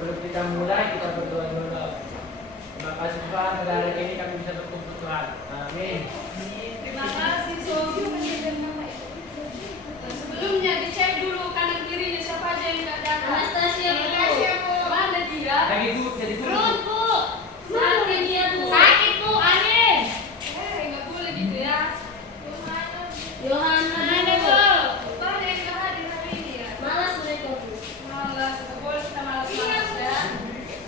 Sebelum kita mulai, kita berdoa dulu. Terima kasih Tuhan, pada hari ini kami bisa berkumpul Tuhan. Amin. Terima kasih Sofi. Sebelumnya dicek dulu kanan kirinya siapa aja yang nggak datang. Anastasia Bu. Mana dia? Lagi Bu, jadi Bu. Turun Bu. Sakit dia Bu. Sakit Bu, Amin. Nggak boleh gitu ya. Yohana Mana Bu. Bu? Bukan yang nggak hadir hari ini ya. Malas mereka Bu. Malas, nggak boleh kita malas-malas ya.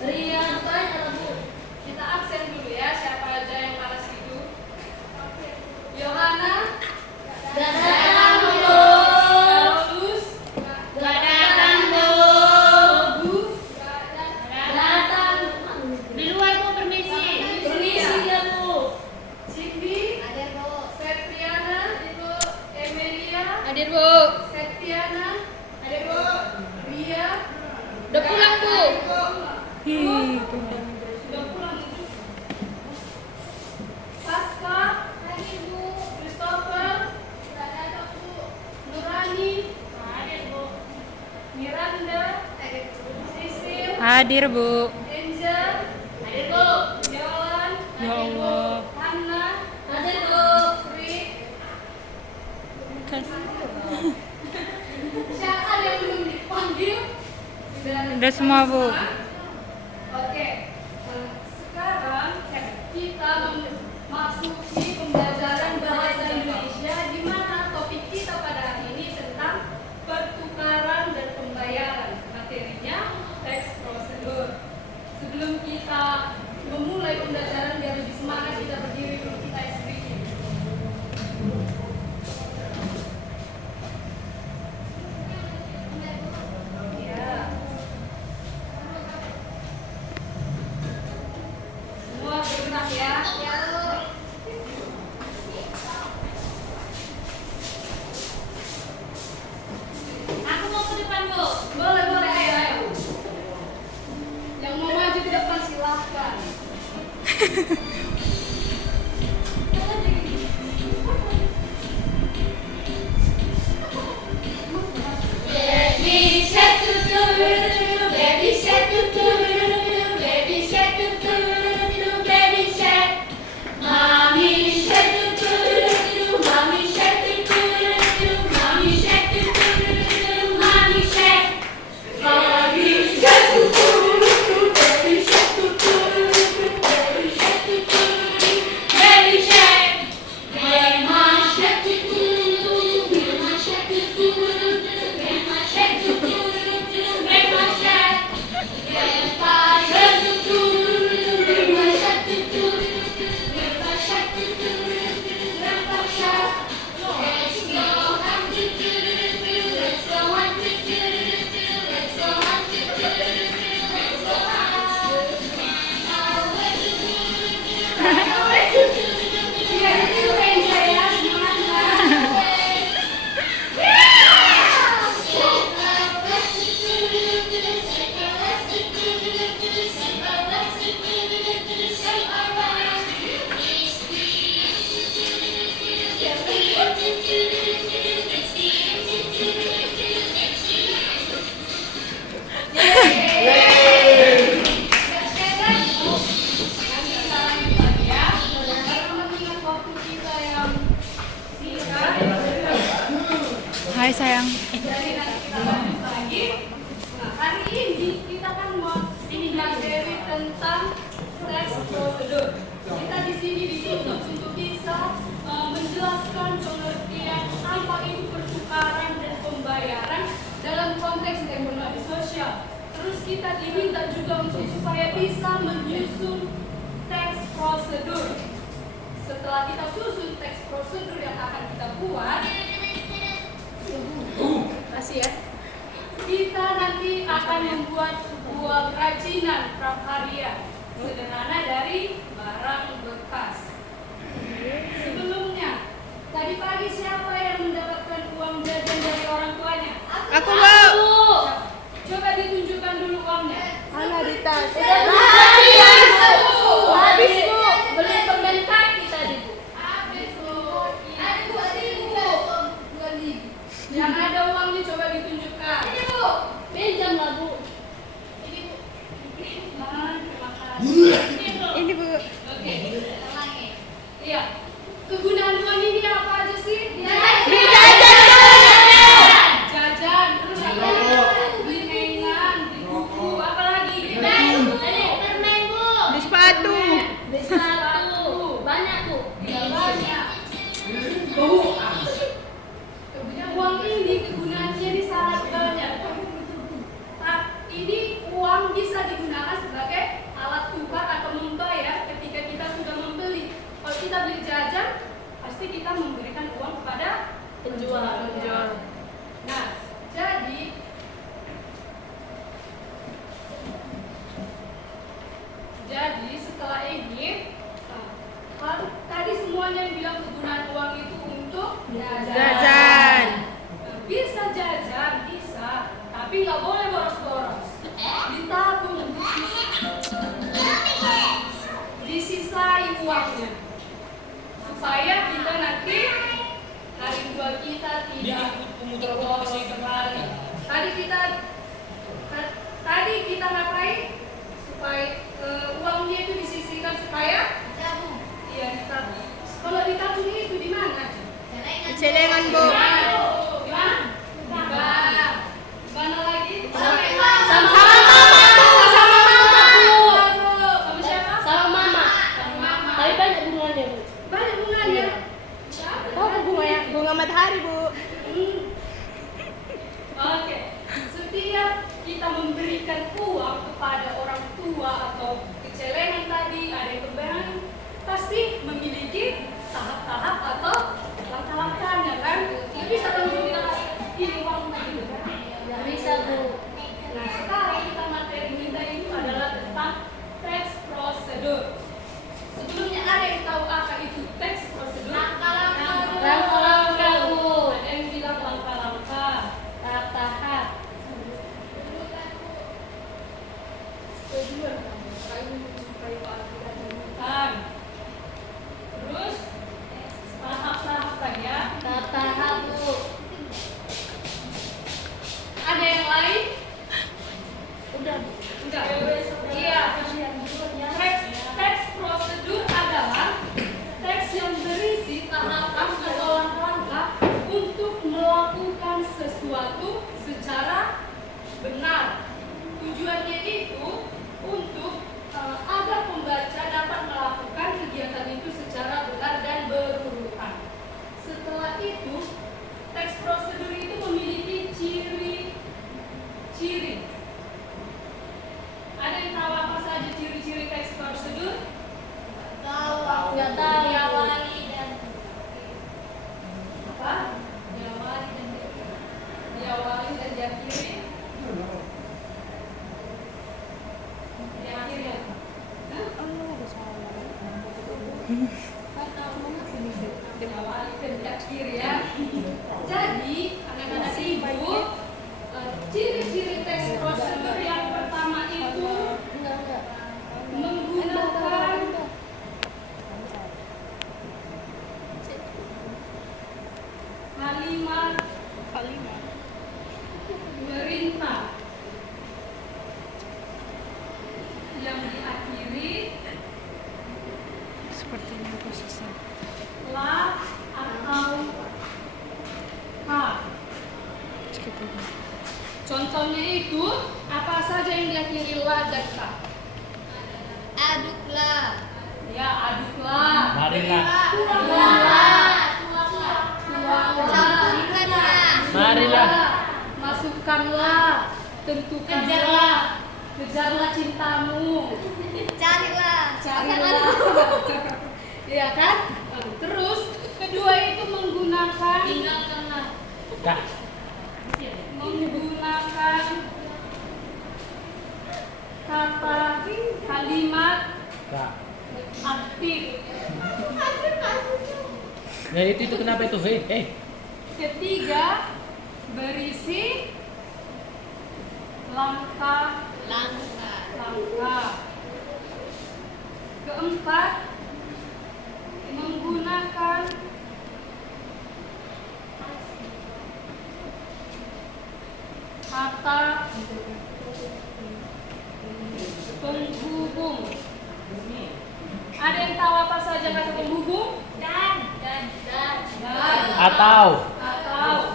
Ria banyak Bu. Kita absen dulu ya, siapa aja yang malas itu. Yohana, Gak datang Bu. Carolus, Gak datang Bu. Bu, Datang. Di luar Bu permisi. Permisi ya Bu. Cindy, Hadir Bu. Septriana, Emilia, Hadir Bu. Septiana, Ria. Udah pulang Bu. Udah pulang Bu. Pasca, Christopher, Nurani, Miranda, Sisil, Hadir Bu. Angel, Hadir Bu. Yolan, Ya Allah. Hana, Hadir Bu. Sri. Siapa yang belum dipanggil? Udah semua Bu. Oke, sekarang kita memasuki pembelajaran bahasa Indonesia di mana topik kita pada hari ini tentang pertukaran dan pembayaran. Materinya tax procedure. Sebelum kita memulai pembelajaran biar lebih semangat, kita berdiri dulu, kita sedikit. Ya. Semua bergerak ya. Aku mau ke depan Bu. Boleh, boleh, ayo, ayo. Yang mau maju ke depan silahkan. Baby shark doo doo doo, baby shark doo doo doo, baby shark doo doo doo, baby shark. Mommy shark doo doo doo, mommy shark doo doo doo, mommy shark doo doo doo, mommy shark. Mommy shark doo doo doo, baby shark doo doo doo, baby shark doo doo doo, baby shark. Grandma shark doo doo doo, grandma shark doo doo doo, grandma shark doo doo doo, grandma shark. Grandpa shark doo doo doo, grandpa shark doo doo doo, grandpa shark doo doo doo, grandpa shark. Let's go hunt doo doo doo, let's go hunt doo doo doo, let's go hunt doo doo doo, let's go hunt. Iya, itu Angel ya, semangat. Hai sayang. Jadi nanti kita lanjut lagi. Nah, hari ini kita kan mau materi tentang tax procedure. Kita di sini dituntut untuk bisa menjelaskan pengertian apa itu pertukaran dan pembayaran dalam konteks ekonomi sosial. Terus kita diminta juga untuk supaya bisa menyusun tax procedure. Setelah kita susun tax procedure yang akan kita buat, kasih ya. Kita nanti akan membuat sebuah kerajinan prakarya sederhana dari barang bekas. Sebelumnya, tadi pagi siapa yang mendapatkan uang jajan dari orang tuanya? Aku Bu. Coba ditunjukkan dulu uangnya. Ana di tas. Habis Bu, beli permen kaki tadi Bu. Habis Bu. Ada Bu, ada Bu. 2.000. Yang ada uangnya coba ditunjukkan. Ini Bu, pinjam lah Bu. Ini Bu. banyak tuh. Tidak banyak. Uang ini kegunaannya ini sangat banyak. Ini uang bisa digunakan sebagai alat tukar atau membayar ketika kita sudah membeli. Kalau kita beli jajan, pasti kita memberikan uang kepada penjual. Nah, jadi setelah ini, tadi semuanya yang bilang kegunaan uang itu untuk Jajan. Bisa jajan, bisa, tapi nggak boleh boros-boros. Ditabung, disisai uangnya, supaya kita nanti hari tua kita tidak boros sekali. Tadi kita ngapain? Supaya uangnya itu disisihkan supaya iya ditabung. Kalau ditabung itu di mana? Celengan, Bu. Di mana? Di bank. Di mana lagi? Sama mama tuh, sama mama tuh. Sama siapa? Sama mama. Sama mama. Tapi banyak bunganya, Bu. Banyak bunganya. Bunga matahari, Bu. Oke. Setiap kita memberikan uang kepada orang tua atau kecelengan tadi, ada yang kebanyakan, pasti memiliki tahap-tahap atau langkah-langkahnya kan? Nggak bisa langsung kita kasih ini uang gitu kan? Nggak bisa, Bu. Nah, sekarang kita materi kita itu adalah tentang tax procedure. Sebelumnya ada yang tahu apa itu tax procedure? Langkah-langkah, Bu. Ada yang bilang langkah-langkah, tahap-tahap. Terus tahap-tahap saja. Tahap-tahap, Bu. Ada yang lain? Udah. Enggak. Iya. Tax prosedur adalah teks yang berisi tahapan atau langkah-langkah untuk melakukan sesuatu secara benar. Tujuannya itu untuk agar pembaca dapat melakukan kegiatan itu secara benar dan berurutan. Setelah itu, teks prosedur itu memiliki ciri-ciri. Ada yang tahu apa saja ciri-ciri teks prosedur? Nggak tahu. Diawali dan apa? Diawali dan diakhiri. Diakhiri apa? Hah? Diawali dan diakhiri ya. Jadi anak-anak ibu, ciri-ciri teks prosedur yang pertama itu menggunakan kalimat perintah yang diakhiri Sepertinya aku susah. la atau ka. Contohnya itu apa saja yang diakhiri la dan ka? Aduklah. Ya, aduklah. Marilah. Tuanglah. Campurkanlah. Marilah. Masukkanlah. Tentukanlah. Kejarlah cintamu. Carilah. Carilah. Iya kan? Terus kedua itu menggunakan Dah. menggunakan kata kalimat Dah. aktif. Ya itu kenapa itu? Ketiga berisi langkah. Keempat menggunakan kata penghubung. Ada yang tahu apa saja kata penghubung? Dan. Atau.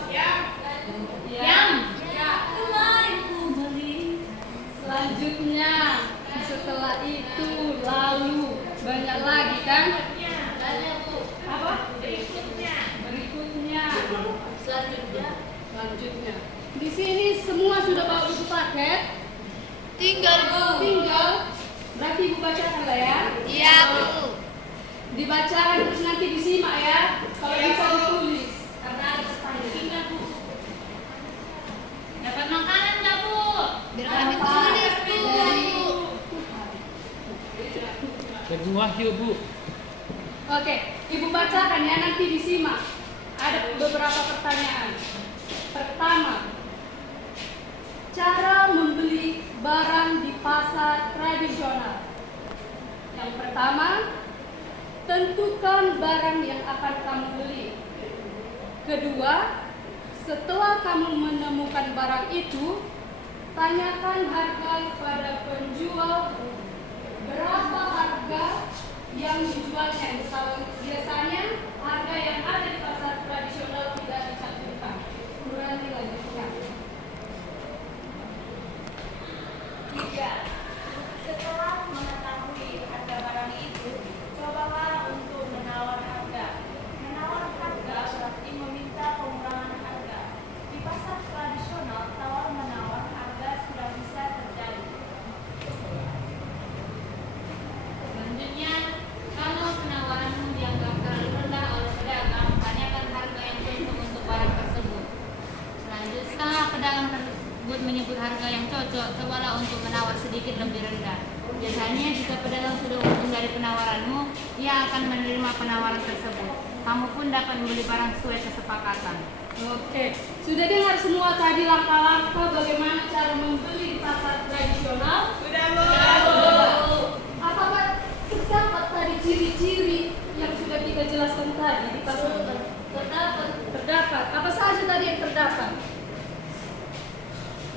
Yang. Selanjutnya setelah itu lalu banyak lagi kan? sini semua sudah bawa buku paket? Tinggal Bu. Tinggal. Berarti Ibu bacakan lah ya. Iya Bu. Dibacakan terus nanti disimak ya. Kalau bisa ditulis. Karena ada pertanyaan. Tinggal Bu. Dapat makanan nggak Bu? Biar kami tulis Bu. Ibu Wahyu, Bu. Oke, Ibu bacakan ya, nanti disimak. Ada beberapa pertanyaan. Pertama, cara membeli barang di pasar tradisional. Yang pertama, tentukan barang yang akan kamu beli. Kedua, setelah kamu menemukan barang itu, tanyakan harga kepada penjual. Berapa harga yang dijualnya? Biasanya harga yang ada di pasar tradisional tidak dicantumkan. Kurangi lanjutkan. 3. Setelah mengetahui harga barang itu, cobalah untuk menawar harga. Menawar harga berarti meminta pengurangan harga. Di pasar tradisional, tawar-menawar harga sudah bisa terjadi. Selanjutnya, kalau penawaranmu dianggap terlalu rendah oleh pedagang, tanyakan harga yang cocok untuk barang tersebut. Selanjutnya, setelah pedagang tersebut menyebut harga yang cocok, cobalah untuk menawar sedikit lebih rendah. Biasanya jika pedagang sudah untung dari penawaranmu, ia akan menerima penawaran tersebut. Kamu pun dapat membeli barang sesuai kesepakatan. Oke, sudah dengar semua tadi langkah-langkah bagaimana cara membeli di pasar tradisional? Sudah Bu. Apakah terdapat tadi ciri-ciri yang sudah kita jelaskan tadi di pasar? Terdapat. Apa saja tadi yang terdapat?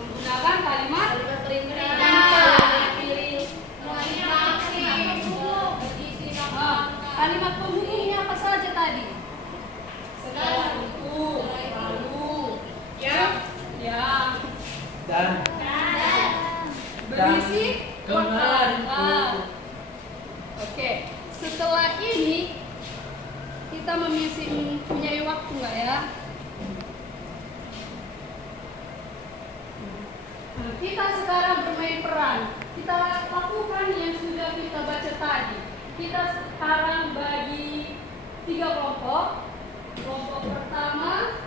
Menggunakan kalimat kalimat penghubungnya apa saja tadi? Dan Berisi kemarin. Oke, setelah ini kita mempunyai waktu nggak ya? Nah, kita sekarang bermain peran. Kita lakukan yang sudah kita baca tadi. Kita sekarang bagi 3 kelompok. Kelompok pertama,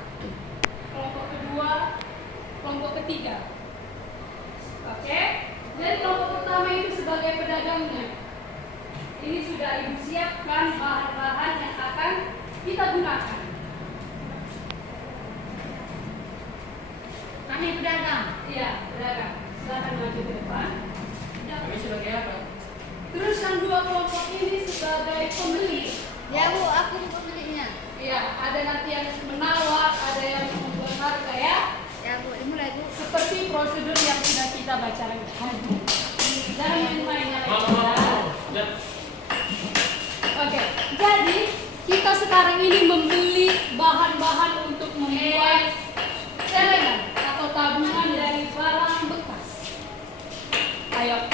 kelompok kedua, kelompok ketiga. Oke? Jadi kelompok pertama itu sebagai pedagangnya. Ini sudah Ibu siapkan bahan-bahan yang akan kita gunakan. Kami pedagang. Iya, pedagang. Silakan maju ke depan. Kami sebagai apa? Terus yang 2 kelompok ini sebagai pembeli. Ya Bu, aku pembelinya. Iya, ada nanti yang menawar, ada yang membuat harga ya. Ya Bu, dimulai Bu. Seperti prosedur yang sudah kita bacakan tadi. Jangan main-main ya. Ya. Oke, jadi kita sekarang ini membeli bahan-bahan untuk membuat celengan atau tabungan dari barang bekas. Ayo.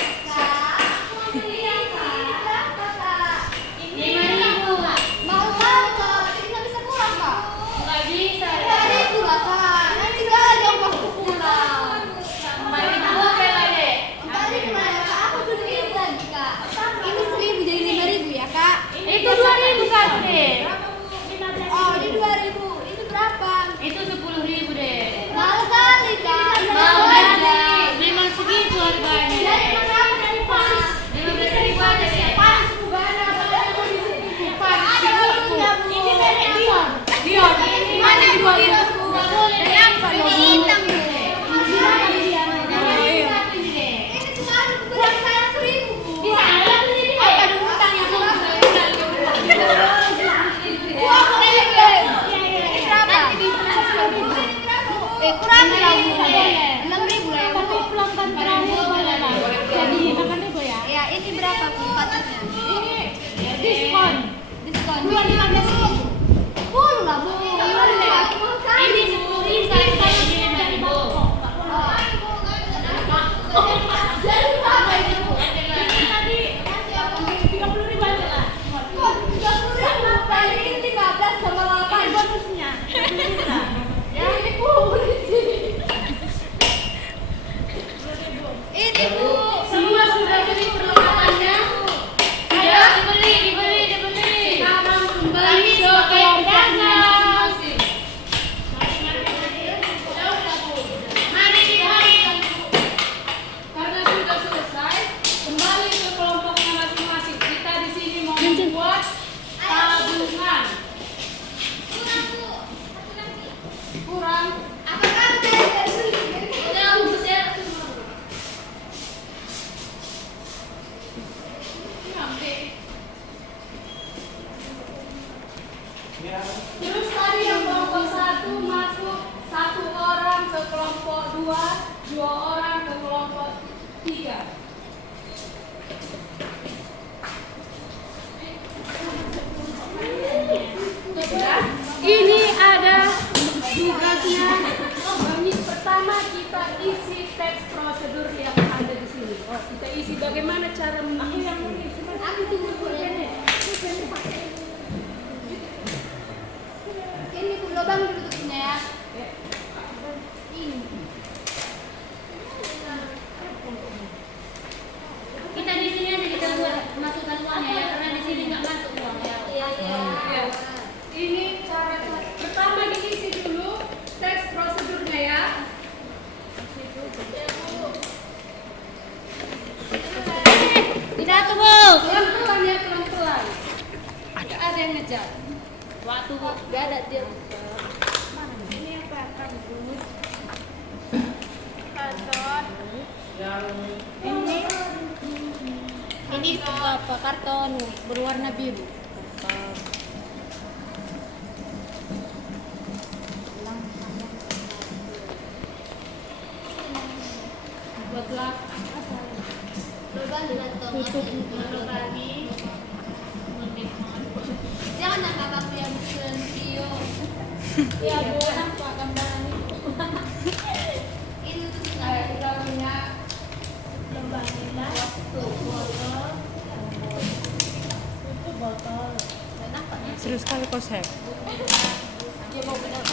Itu 2.000 kan deh. Oh, ini 2.000. Itu berapa? Itu 10.000 deh. Mahal kali, Kak. Mau aja. Memang segitu harganya. Dari berapa dari pas? 15.000 aja deh. Pas bugana ada di sini. Ada burungnya, Bu. Ini merek Dior. Dior. Mana Dior itu? Nggak boleh. Yang hitam deh. Ini cuma ada bulan saya 1.000, Bu. Bisa ada tuh ini. Apa ada utang yang berapa? Kurang ya Bu. 6.000 lah ya Bu. Pelanggan terakhir lah. Jadi makan dulu ya. Ya ini berapa Bu patutnya? Ini diskon. Diskon. Bulan 15.000. 10 lah Bu. Ini 10.000 saya ini 5.000. Jadi berapa ini, Bu? Ini tadi 30.000 aja lah. 30.000. Ini 15 sama 8. Bonusnya. Ya, ini Bu. buat tabungan. Kurang. Apakah dari sini? Udah, saya Terus tadi yang kelompok 1 masuk 1 orang ke kelompok 2, 2 orang ke kelompok 3. Ini ada tugasnya. Pertama kita isi teks prosedur yang ada di sini. Oh, kita isi bagaimana cara mengisi. Aku tunggu dulu ya. Ini Bu lubang dulu tutupnya ya. Ini. Kita di sini aja kita buat masukkan uangnya ya, karena di sini nggak masuk uangnya. Iya. Ya. Ini cara pertama diisi dulu teks prosedurnya ya. Tidak tuh Bu. Pelan-pelan ya, pelan-pelan. Ada yang ngejar. Waktu Bu, nggak ada dia. Ini apa? Kardus. Yang Ini apa? Karton berwarna biru. Buatlah Tutup kali. Jangan nampak aku yang bukan video. Ya Bu, nampak gambaran itu. Ini tuh kita punya lembang tuh botol. Nampaknya. Seru sekali konsep. Dia mau benar.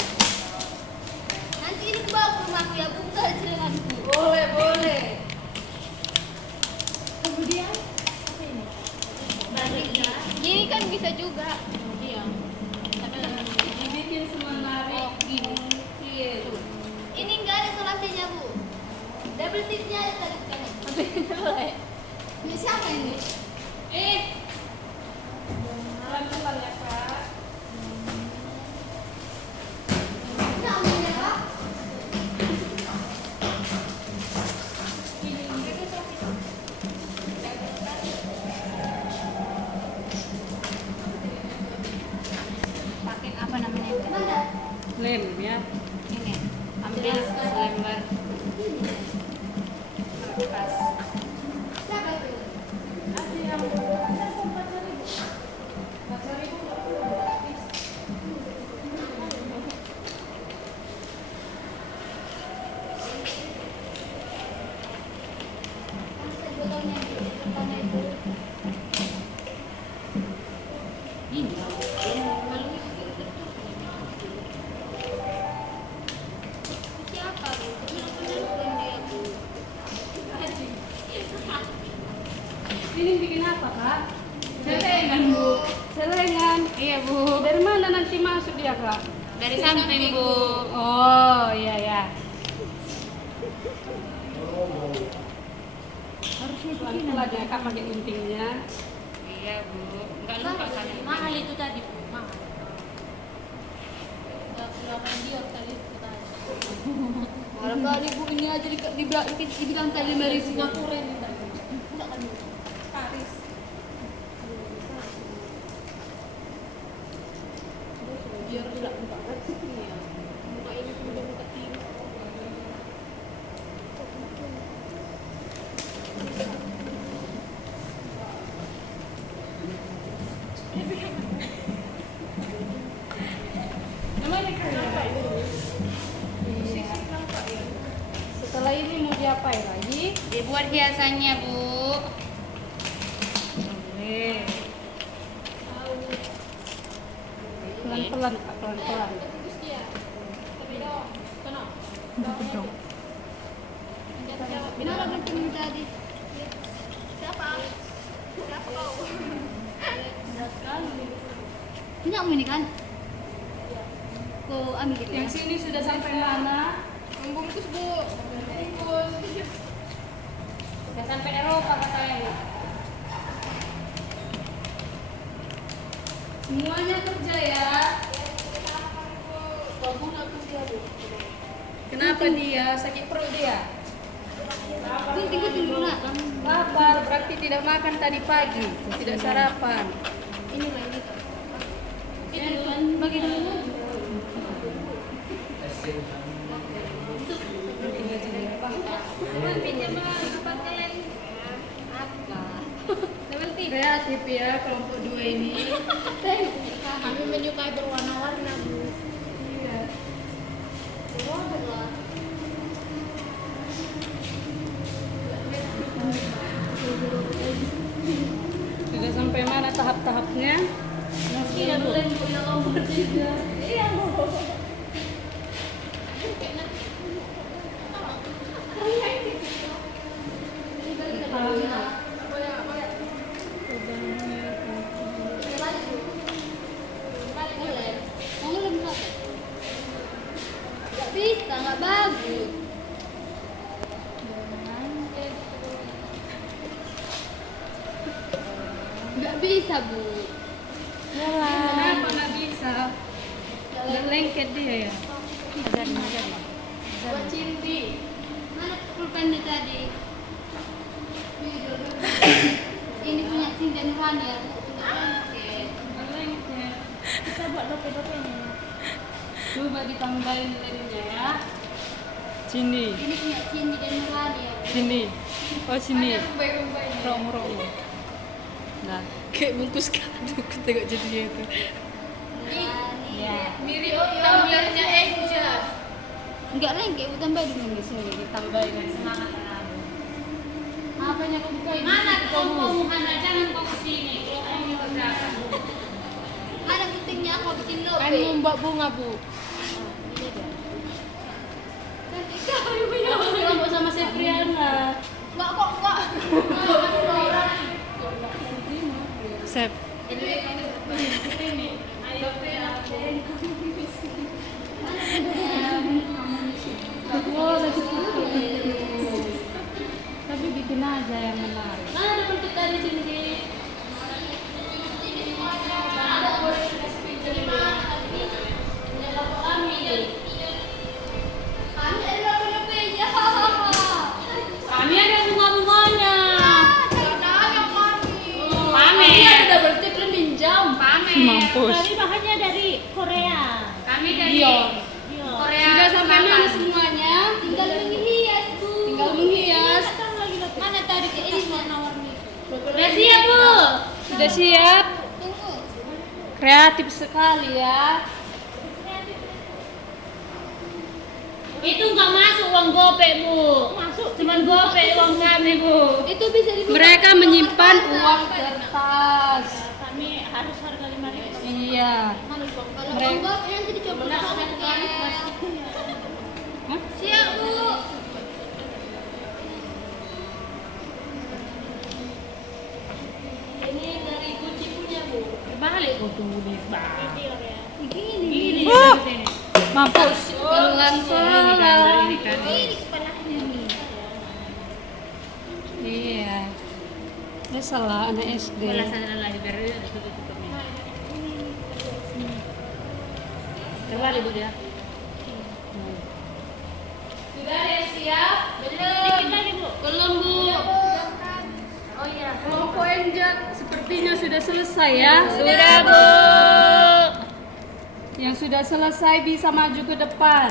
Nanti ini bawa ke rumahku ya Bu, enggak celenganku. boleh. Kemudian apa ini? Baliknya. Gini kan bisa juga. Iya. Dibikin semenarik. Oh, gini. Iya. Ini enggak ada solasinya Bu. Double tipnya ada tadi kan. Ini siapa ini? Pelan-pelan ya Kak. Ini ambilnya Pak. Pakai apa namanya itu? Mana? Lem ya. Ini. Ambil selembar kertas. Siapa itu? Ada yang Botolnya di depannya itu. Ini. Siapa Bu? Benar-benar bukan dia Bu. ini bikin apa Kak? Celengan Bu. Celengan. Iya Bu. Dari mana nanti masuk dia Kak? Dari samping Bu. Oh iya ya. Harusnya pelan-pelan ya Kak pakai guntingnya. Iya Bu. Enggak lupa kan? Mahal itu tadi Bu. Mahal. Berapa dia kali itu tadi? Mahal kali Bu, ini aja dibilang tadi dari Singapura ini tadi. Enggak kan Bu? Paris. Biar tidak buka ya. Buka ini kemudian buka ini. Namanya Kak. Setelah ini mau diapain lagi? Dibuat hiasannya Bu. Boleh. Pelan-pelan Kak, pelan-pelan. Kenapa gantung tadi? Siapa? Siapa kau? Ini kamu ini kan? Kau ambil gitu ya? Yang sini sudah sampai mana? Membungkus Bu. Membungkus. Sudah sampai Eropa katanya Bu. Semuanya kerja ya. Kamu nggak kerja Bu? Kenapa dia? Sakit perut dia? Gunting dulu nak. Lapar, berarti tidak makan tadi pagi. Tidak sarapan. Ini lah ini. Ini bagi dulu. Asin. Kreatif ya kelompok 2 ini. Kami menyukai berwarna-warna, Bu. Iya. Sudah sampai mana tahap-tahapnya? Iya boleh Bu yang nomor 3. Iya Bu. Nggak bisa, nggak bagus. Nggak bisa, Bu. Kenapa nggak bisa? Udah lengket dia ya? Buat Cindy. Mana pulpennya tadi? Ini punya Cinta Nurani ya. Lengket. Kita buat dope-dopenya. Coba ditambahin liriknya ya. Sini, Ini punya Cinta dan Nurani ya. sini. Oh sini. Rumbai-rumbai. Rong-rong. Nah, kayak bungkus kado tengok jadinya itu. Ya. Mirip tampilnya Angel. Enggak lengket, Bu, tambah dulu di sini. Ditambahin semangat. Apanya kau bukain? Mana kelompokmu Hana? Jangan kau kesini. Kelompokmu ke belakang. Ada guntingnya, aku bikin lope. Kan membuat bunga, Bu. Kelompok sama Sepriana. Enggak kok, enggak. Sep. Tapi bikin aja yang menarik. Mana ada bentuk dari Cindy? Ada boleh dikasih pinjam kami. Kami ada lope-lopenya, hahaha. Kami ada bunga-bunganya. Ada kami. Pamer. Ada berarti peminjam. Pamer. Mampus. Tapi bahannya dari Korea. Kami dari Dior. Korea. Sudah sampai Selatan. mana semuanya? Tinggal menghias, Bu. Tinggal menghias. Mana tadi ke ini warna-warni? Udah siap Bu? Sudah siap? Tunggu. Kreatif sekali ya. Itu nggak masuk uang gopek Bu. Masuk. Cuman gopek uang kami Bu. Itu bisa dibuka. Mereka menyimpan uang kertas. Kami harus harga 5.000. Iya. Kalau Mereka- enggak, nanti dicoba sama Hah? Siap, Bu. Ini dari Gucci punya Bu. Balik kau tulis Bang. Ini Oh. dari sini. Mampus. Pelan-pelan. Ini kan. Ini kepalanya nih. Iya. Ya salah anak SD. Bola sana lagi biar dia ada tutup-tutupnya. Terbalik Bu dia. Sudah ada yang siap? Dikit lagi Bu. Belum, Bu. Oh iya. Kelompok Enjat sepertinya sudah selesai ya. Sudah Bu. Yang sudah selesai bisa maju ke depan.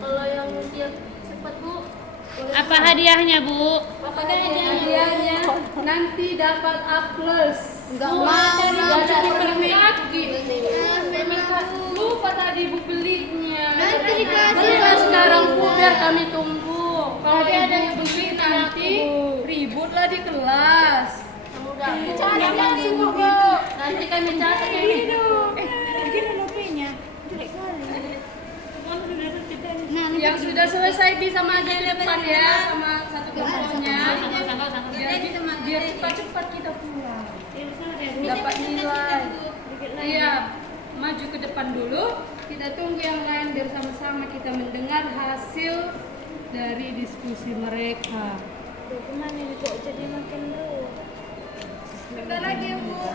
Kalau yang siap cepat, Bu. Apa hadiahnya Bu? Apakah ada Hadiahnya nanti dapat A+. Enggak Bu, mau, tadi enggak baju ada. dipermeki. Memang Lupa tadi ibu belinya. Nanti dikasih, Belilah Bu. sekarang Bu biar kami tunggu. Kalau dia ada yang beli nanti ributlah di kelas. cari lagi, Bu. Nanti kami catat yang itu. Gini lopenya. Jelek kali. Nah, Yang sudah selesai bisa maju ke depan ya sama satu kelompoknya. Biar cepat-cepat kita pulang. Dapat nilai. Iya, maju ke depan dulu. Kita tunggu yang lain biar sama-sama kita mendengar hasil dari diskusi mereka. Kemana ini kok jadi makin ruwet? Bentar lagi Bu.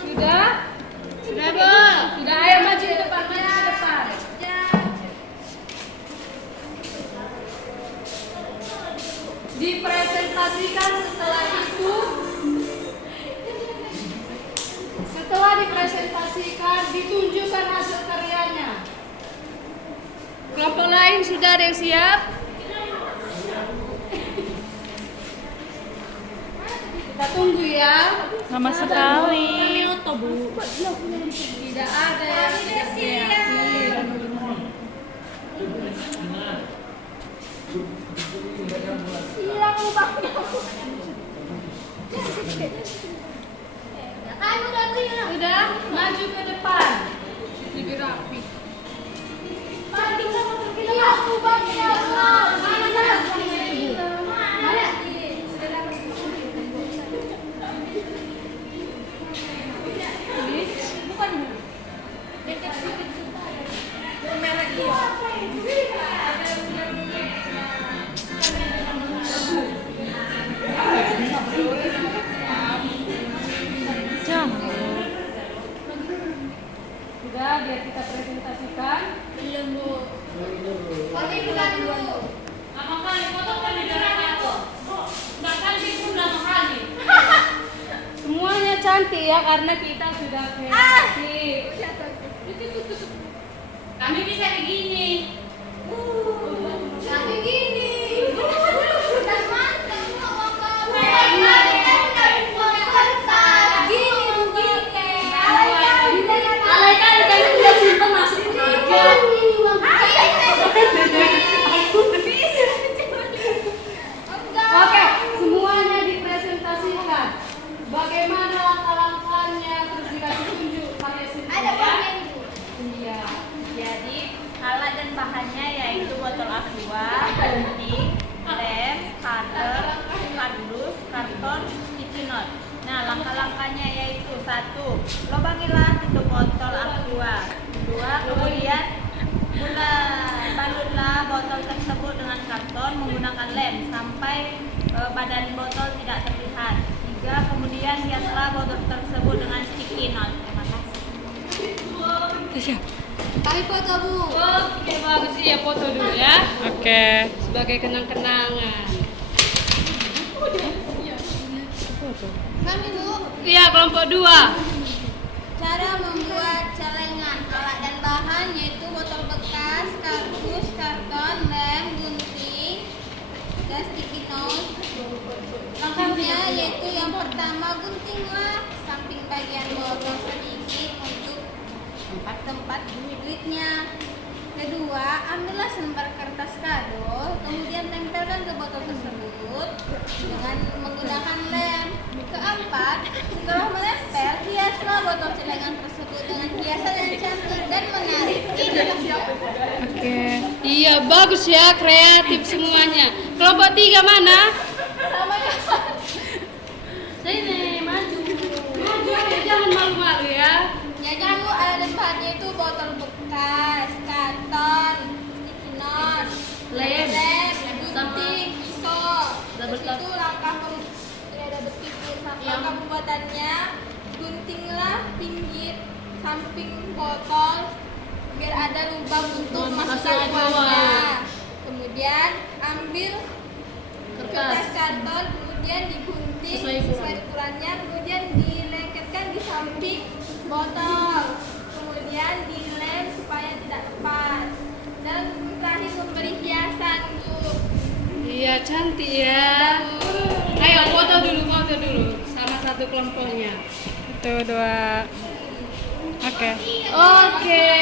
Sudah? Sudah, Bu. Sudah, ayo maju ke depan, maju ke depan. Dipresentasikan setelah dipresentasikan ditunjukkan hasil karyanya. Kelompok lain sudah ada yang siap? Kita tunggu ya. Lama sekali. Tidak ada yang tidak siap. Hilang lubangnya. Kan udah hilang. Sudah, maju ke depan. Lebih rapi. Hilang lubangnya. Mana? Bukan. Merah hijau. Jangan. Sudah, biar kita presentasikan. Belum Bu. Oke, kita dulu. Lama kali foto kan di daerah aku. Nggak cantik pun lama kali. Semuanya cantik ya karena kita sudah kreatif. Kami bisa begini. Tapi gini. Dan mantap mau kamu. Gini begini. Alaikan kan udah simpen masuk aja. Oke, semuanya dipresentasikan. Bagaimana langkah-langkahnya terus dikasih tunjuk karya sendiri Ada ya. permen Bu. Iya. Jadi alat dan bahannya yaitu botol aqua, gunting, lem, cutter, kardus, karton, sticky note. Nah, langkah-langkahnya yaitu 1. Lubangilah tutup botol aqua. 2. Kemudian balutlah botol tersebut dengan karton menggunakan lem sampai badan botol tidak terlihat. 3. Kemudian hiaslah botol tersebut dengan sticky note. Terima kasih. Kami foto Bu. Oke, bagus ya, foto dulu ya. Oke. Sebagai kenang-kenangan. Kami Bu. Iya, kelompok 2. Cara membuat celengan. Alat dan bahan yaitu botol bekas, kardus, karton, lem, gunting, dan sticky note. Langkahnya yaitu yang pertama guntinglah samping bagian botol sedikit untuk tempat duitnya. Kedua, ambillah selembar kertas kado, kemudian tempelkan ke botol tersebut dengan menggunakan lem. Keempat, setelah menempel, hiaslah botol celengan tersebut dengan hiasan yang cantik dan menarik. Oke. Iya, bagus ya, kreatif semuanya. Kelompok 3 mana? Sama ya. Sini, maju. Maju ya, jangan malu-malu ya. Ya jangan Bu, alat dan bahannya itu botol bekas, karton, sticky note, Lem. gunting, pisau. Terus itu langkah ini ada betik langkah pembuatannya, guntinglah pinggir samping botol biar ada lubang untuk masukkan uangnya. Kemudian ambil kertas karton, kemudian digunting sesuai ukurannya, kemudian dilengketkan di samping botol, kemudian dilem supaya tidak lepas, dan terakhir memberi hiasan Bu. Iya, cantik ya. Ayo foto dulu sama satu kelompoknya. 1, 2. Oke. Oke.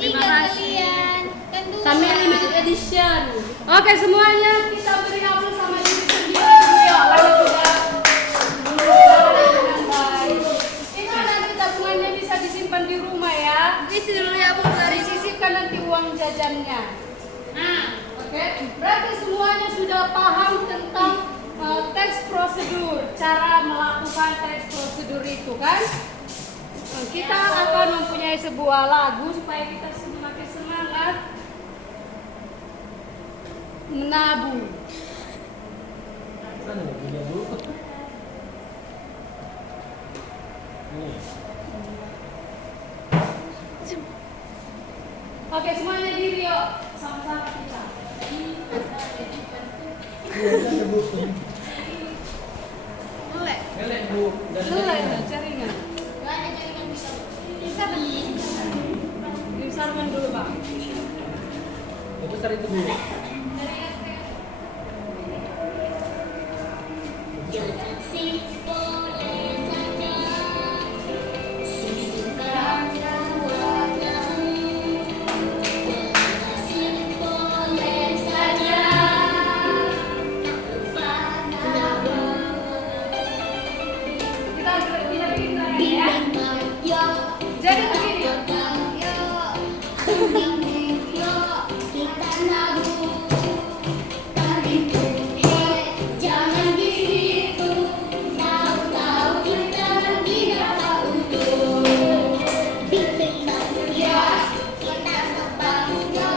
Terima kasih kalian. Dan dua. Kami limited edition. Oke, semuanya kita beri aplaus sama diri sendiri dulu ya. Karena sudah dengan baik. Ini nanti tabungannya bisa disimpan di rumah ya. Isi dulu ya Bu, dari Disisihkan nanti uang jajannya. Nah, oke. Berarti semuanya sudah paham tentang teks prosedur, cara melakukan teks prosedur itu kan? Kita akan mempunyai sebuah lagu supaya kita semakin semangat menabung. Melek. Melek bu. Dan Melek nah, jaringan. Nggak ada jaringan bisa. Bisa kan? Disarman dulu, Bang. Yang besar itu bu. Jangan sih boleh saja sederhana wajahmu. Jangan sih boleh saja tak lupa Kita bikin ya. bimbing yo. Jadi begini. Kita nabung tabiku, jangan gitu. Tahu-tahu kita tidak untuk bimbing yo. Kita nabung yo,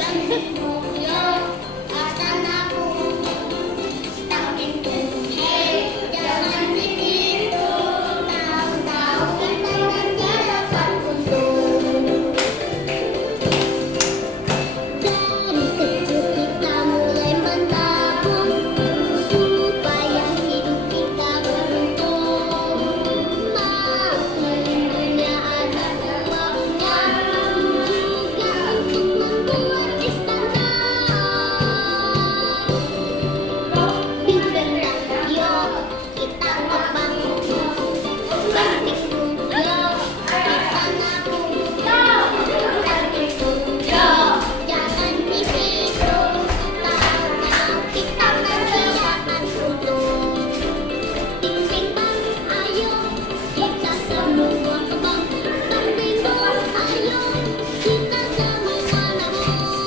tabiku yo. Kita nabung tabiku, jangan gitu. Tahu-tahu kita tidak dapat untung. Dari kecil kita mulai menabung supaya hidup kita beruntung. Makanya ada uangnya juga untuk membuat istana. Bimbing dan yo kita ngebangun, banting yo kita nabung yo, banting yo jangan begitu. Tahu-tahu kita kebanyakan untung. Bimbing bang ayo kita semua ke bank. Bimbing bang ayo kita semua nabung.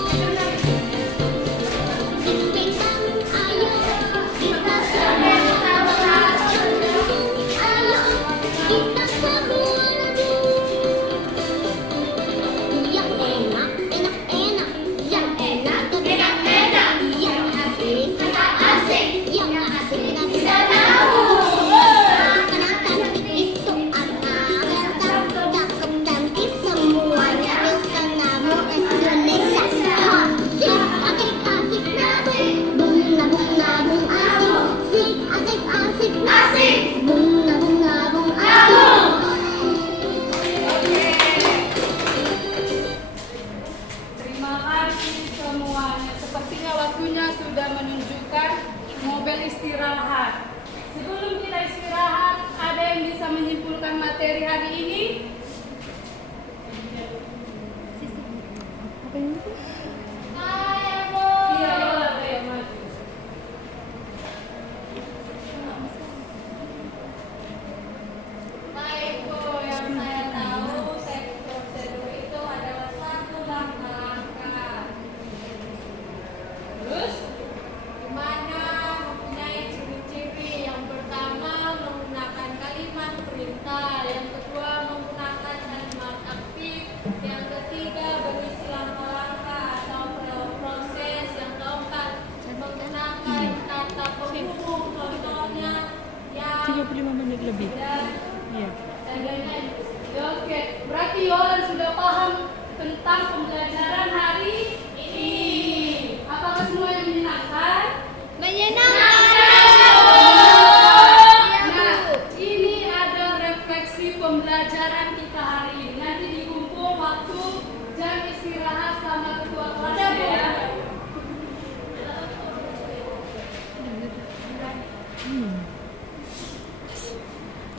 Bimbing bang ayo kita semua nabung. Ayo kita semua nabung. Yang enak, enak-enak. Yang enak, enak-enak. Yang asik, asik. Yang asik nggak bisa nabung. Anak-anak itu anak cakep cantik semuanya bisa nabung Indonesia. Asik, asik nabung. Bung nabung nabung asik. Asik, asik asik. Bung nabung nabung asik. Terima kasih semuanya. Sepertinya waktunya sudah menunjukkan mobil istirahat. Sebelum kita istirahat, ada yang bisa menyimpulkan materi hari ini? Iya, Yola, ayo maju. Baik Bu, yang saya tahu prosedur itu adalah satu langkah. Terus? Di mana mempunyai ciri-ciri. Yang pertama menggunakan kalimat perintah, yang kedua menggunakan kalimat aktif, yang ketiga berisi langkah-langkah atau proses, yang keempat menggunakan kata penghubung, contohnya yang 35 menit lebih. dan Iya. lain-lain. Ya, oke, berarti Yolan sudah paham tentang pembelajaran hari ini. Apakah semuanya menyenangkan? Nah, ini ada refleksi pembelajaran kita hari ini. Nanti dikumpul waktu jam istirahat sama ketua kelas ya.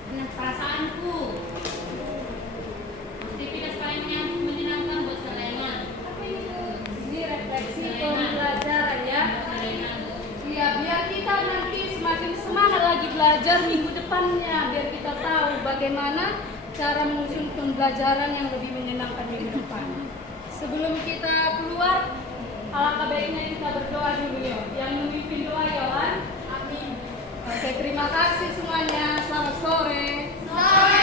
Dengan perasaanku, aktivitas paling yang menyenangkan buat Sulaiman. Ini refleksi pembelajaran ya. Iya, biar kita nanti semakin semangat lagi belajar minggu depannya, biar kita tahu bagaimana cara menyusun pembelajaran yang lebih menyenangkan minggu depan. Sebelum kita keluar, alangkah baiknya kita berdoa dulu ya. Yang memimpin doa Yohan. Amin. Oke, terima kasih semuanya. Selamat sore. Sore.